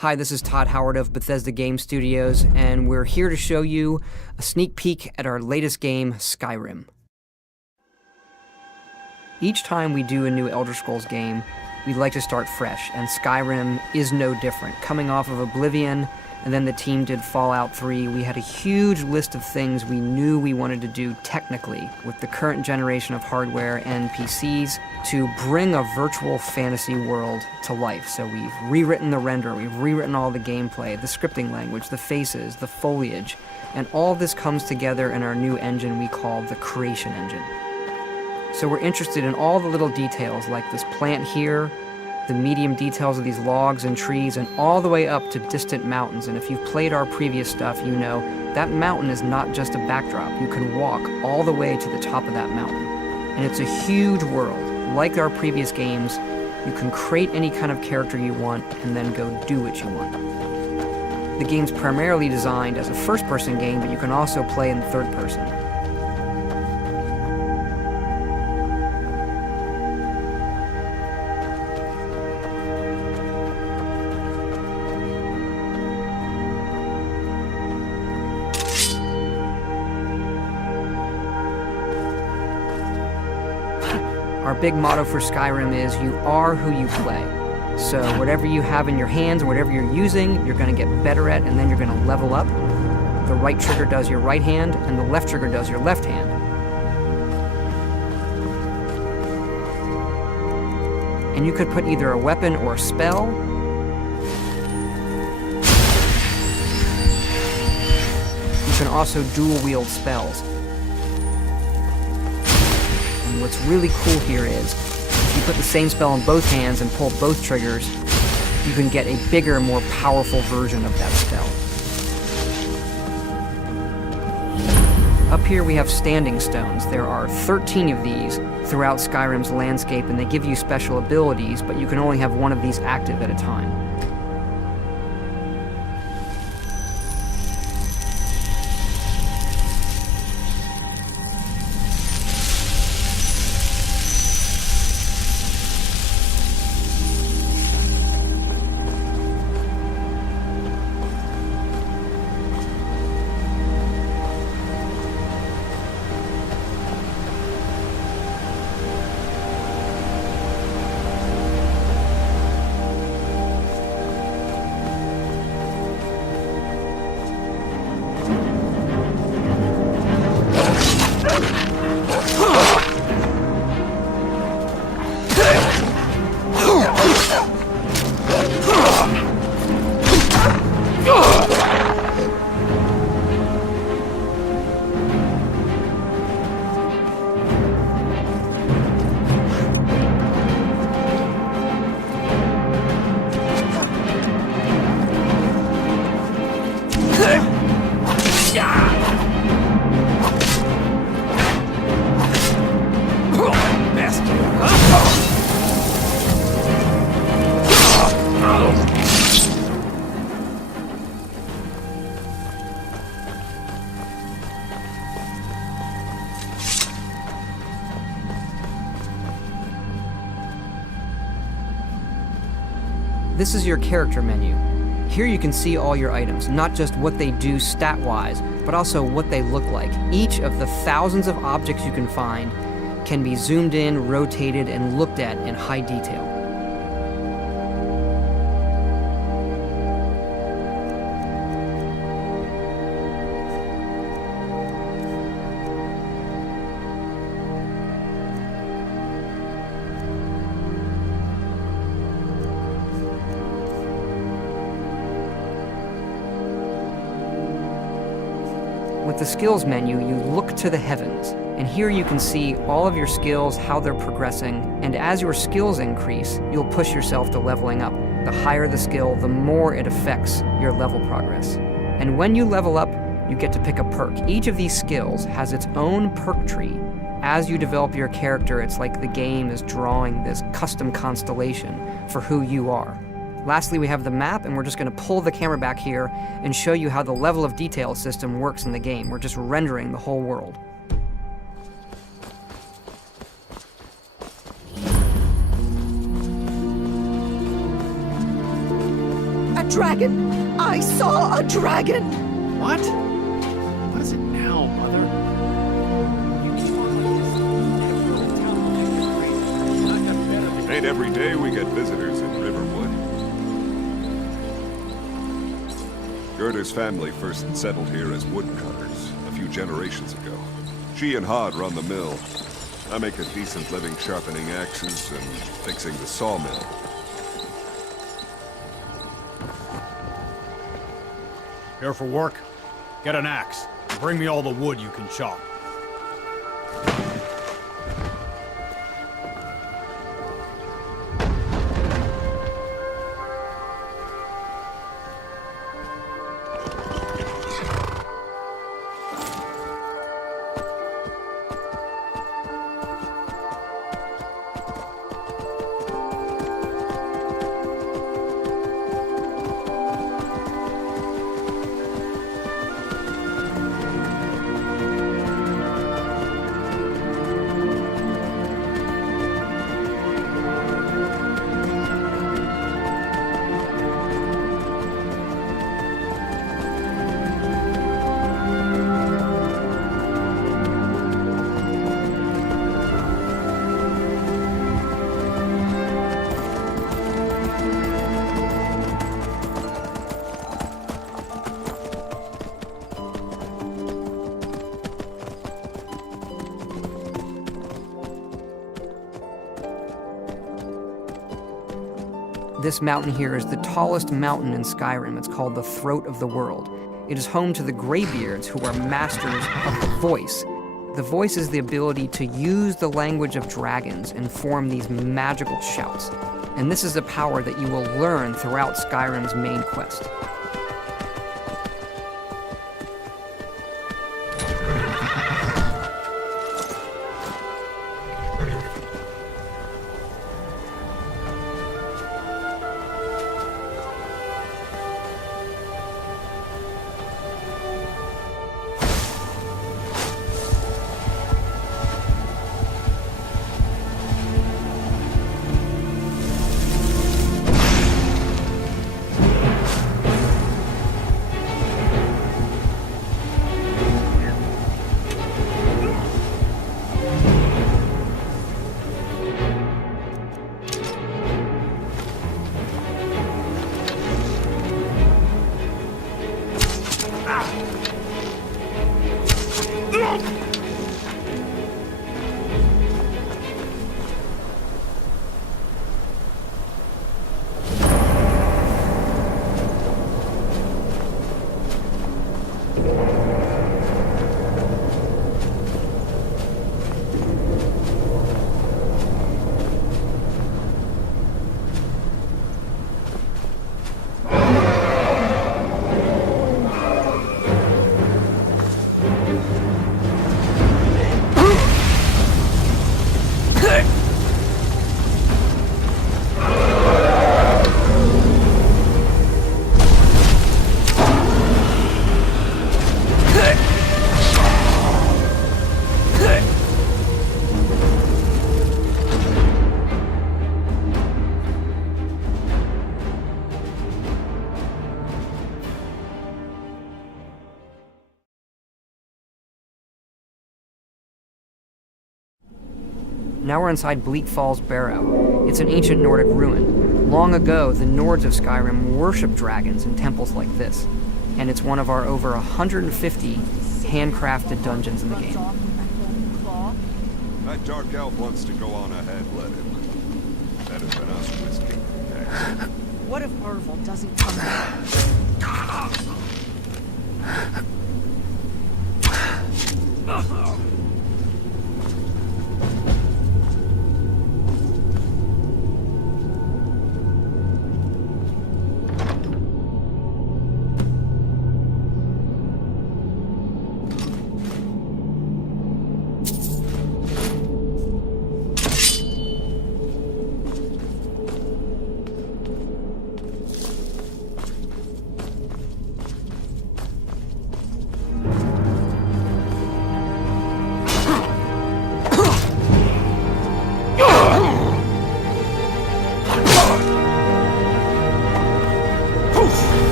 Hi, this is Todd Howard of Bethesda Game Studios, and we're here to show you a sneak peek at our latest game, Skyrim. Each time we do a new Elder Scrolls game, we'd like to start fresh, and Skyrim is no different. Coming off of Oblivion, and then the team did Fallout 3, we had a huge list of things we knew we wanted to do technically with the current generation of hardware and PCs to bring a virtual fantasy world to life. So we've rewritten the render, we've rewritten all the gameplay, the scripting language, the faces, the foliage, and all this comes together in our new engine we call the Creation Engine. So we're interested in all the little details like this plant here, the medium details of these logs and trees, and all the way up to distant mountains. And if you've played our previous stuff, you know that mountain is not just a backdrop. You can walk all the way to the top of that mountain. And it's a huge world. Like our previous games, you can create any kind of character you want and then go do what you want. The game's primarily designed as a first-person game, but you can also play in third person. Our big motto for Skyrim is, you are who you play. So whatever you have in your hands, whatever you're using, you're going to get better at, and then you're going to level up. The right trigger does your right hand, and the left trigger does your left hand. And you could put either a weapon or a spell. You can also dual wield spells. What's really cool here is, if you put the same spell in both hands and pull both triggers, you can get a bigger, more powerful version of that spell. Up here we have standing stones. There are 13 of these throughout Skyrim's landscape, and they give you special abilities, but you can only have one of these active at a time. This is your character menu. Here you can see all your items, not just what they do stat-wise, but also what they look like. Each of the thousands of objects you can find can be zoomed in, rotated, and looked at in high detail. With the skills menu, you look to the heavens, and here you can see all of your skills, how they're progressing, and as your skills increase, you'll push yourself to leveling up. The higher the skill, the more it affects your level progress. And when you level up, you get to pick a perk. Each of these skills has its own perk tree. As you develop your character, it's like the game is drawing this custom constellation for who you are. Lastly, we have the map, and we're just going to pull the camera back here and show you how the level of detail system works in the game. We're just rendering the whole world. dragon! I saw a dragon! What? What is it now, Mother? Ain't every day we get visitors in Riverwood. Gerda's family first settled here as woodcutters a few generations ago. She and Hod run the mill. I make a decent living sharpening axes and fixing the sawmill. Here for work? Get an axe. Bring me all the wood you can chop. This mountain here is the tallest mountain in Skyrim. It's called the Throat of the World. It is home to the Greybeards, who are masters of the voice. The voice is the ability to use the language of dragons and form these magical shouts. And this is a power that you will learn throughout Skyrim's main quest. Now we're inside Bleak Falls Barrow. It's an ancient Nordic ruin. Long ago, the Nords of Skyrim worshipped dragons in temples like this, and it's one of our over 150 handcrafted dungeons in the game. That dark elf wants to go on ahead, let him. That has been us risking next. What if Orville doesn't come back?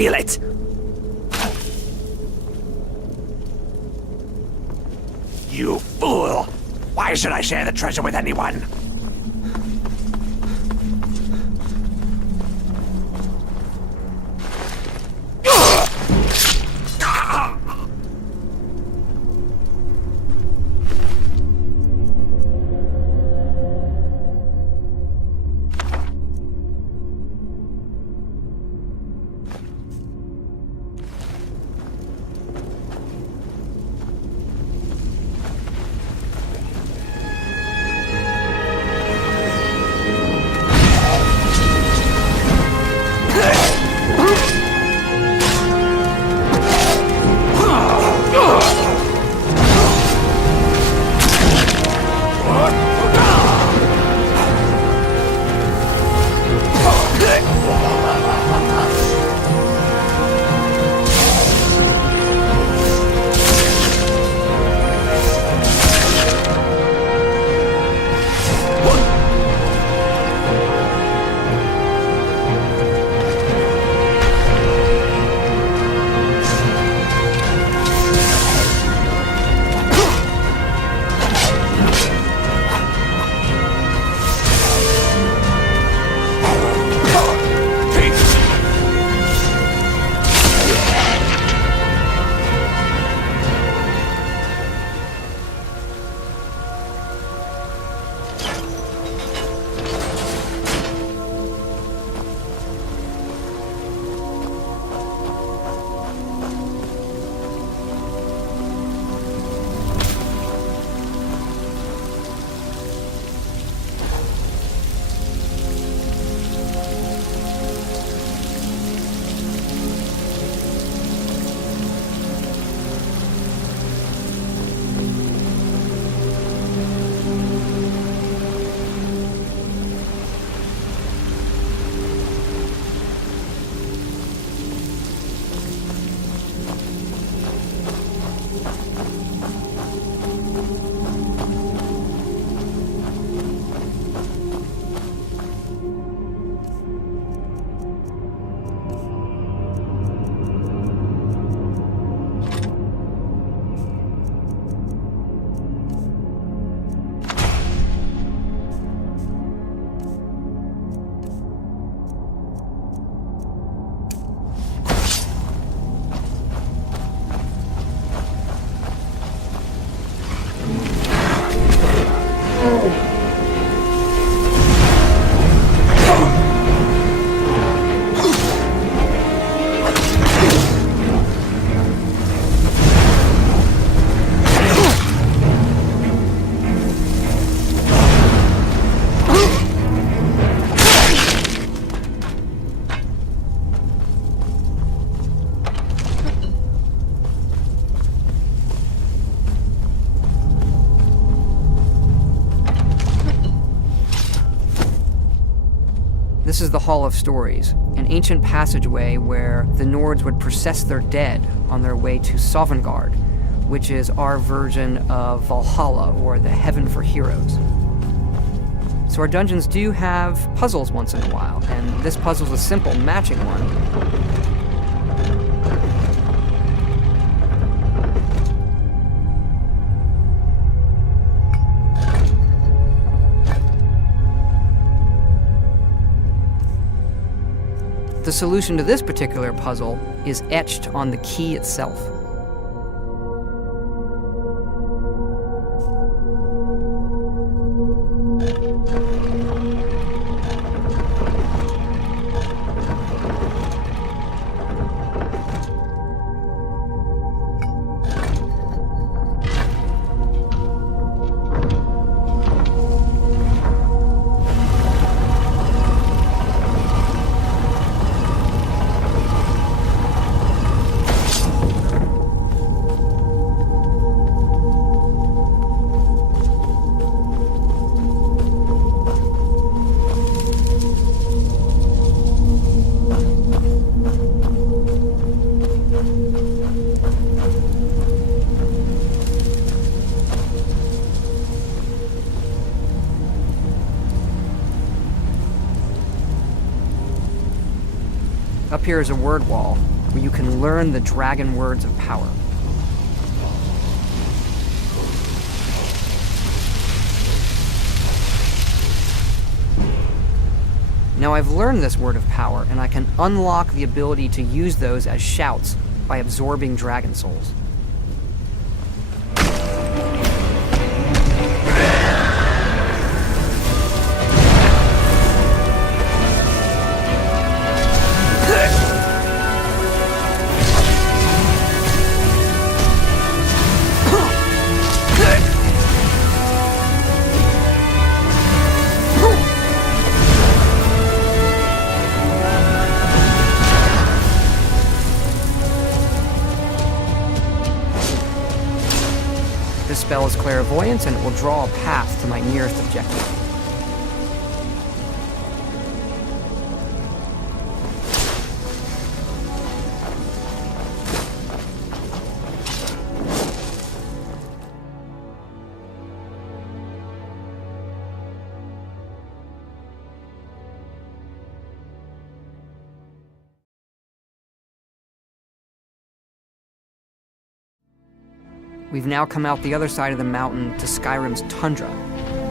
feel it! You fool! Why should I share the treasure with anyone? This is the Hall of Stories, an ancient passageway where the Nords would process their dead on their way to Sovngarde, which is our version of Valhalla, or the Heaven for Heroes. So our dungeons do have puzzles once in a while, and this puzzle's a simple matching one. The solution to this particular puzzle is etched on the key itself. Up here is a word wall where you can learn the dragon words of power. Now I've learned this word of power, and I can unlock the ability to use those as shouts by absorbing dragon souls. This spell is clairvoyance, and it will draw a path to my nearest objective. We've now come out the other side of the mountain to Skyrim's tundra.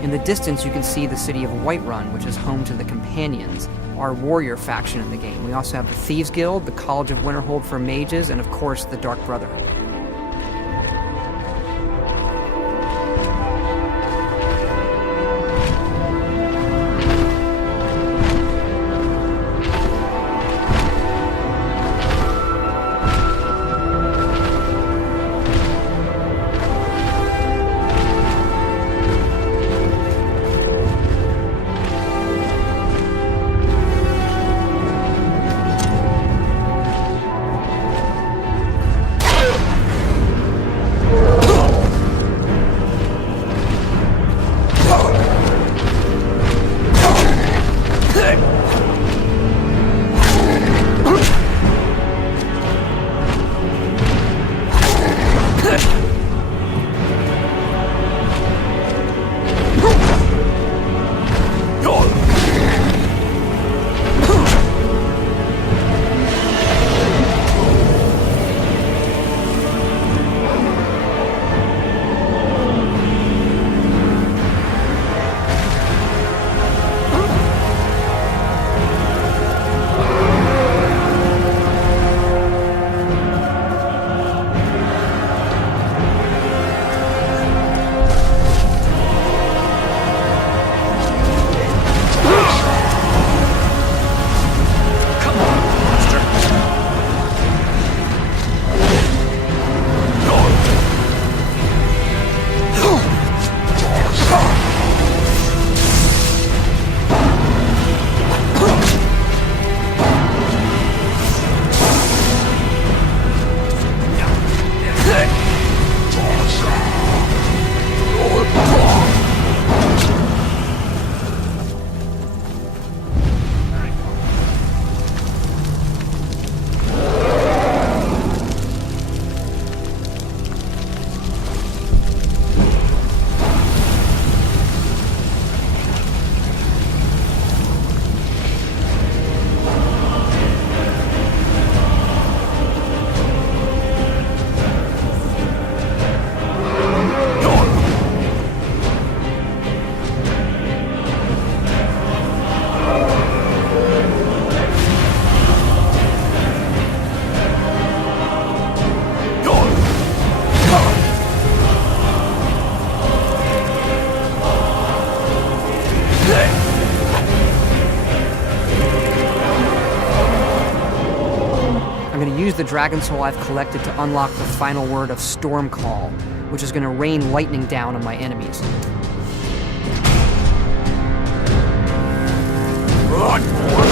In the distance, you can see the city of Whiterun, which is home to the Companions, our warrior faction in the game. We also have the Thieves Guild, the College of Winterhold for mages, and of course, the Dark Brotherhood. Use the Dragon Soul I've collected to unlock the final word of Storm Call, which is going to rain lightning down on my enemies. Run!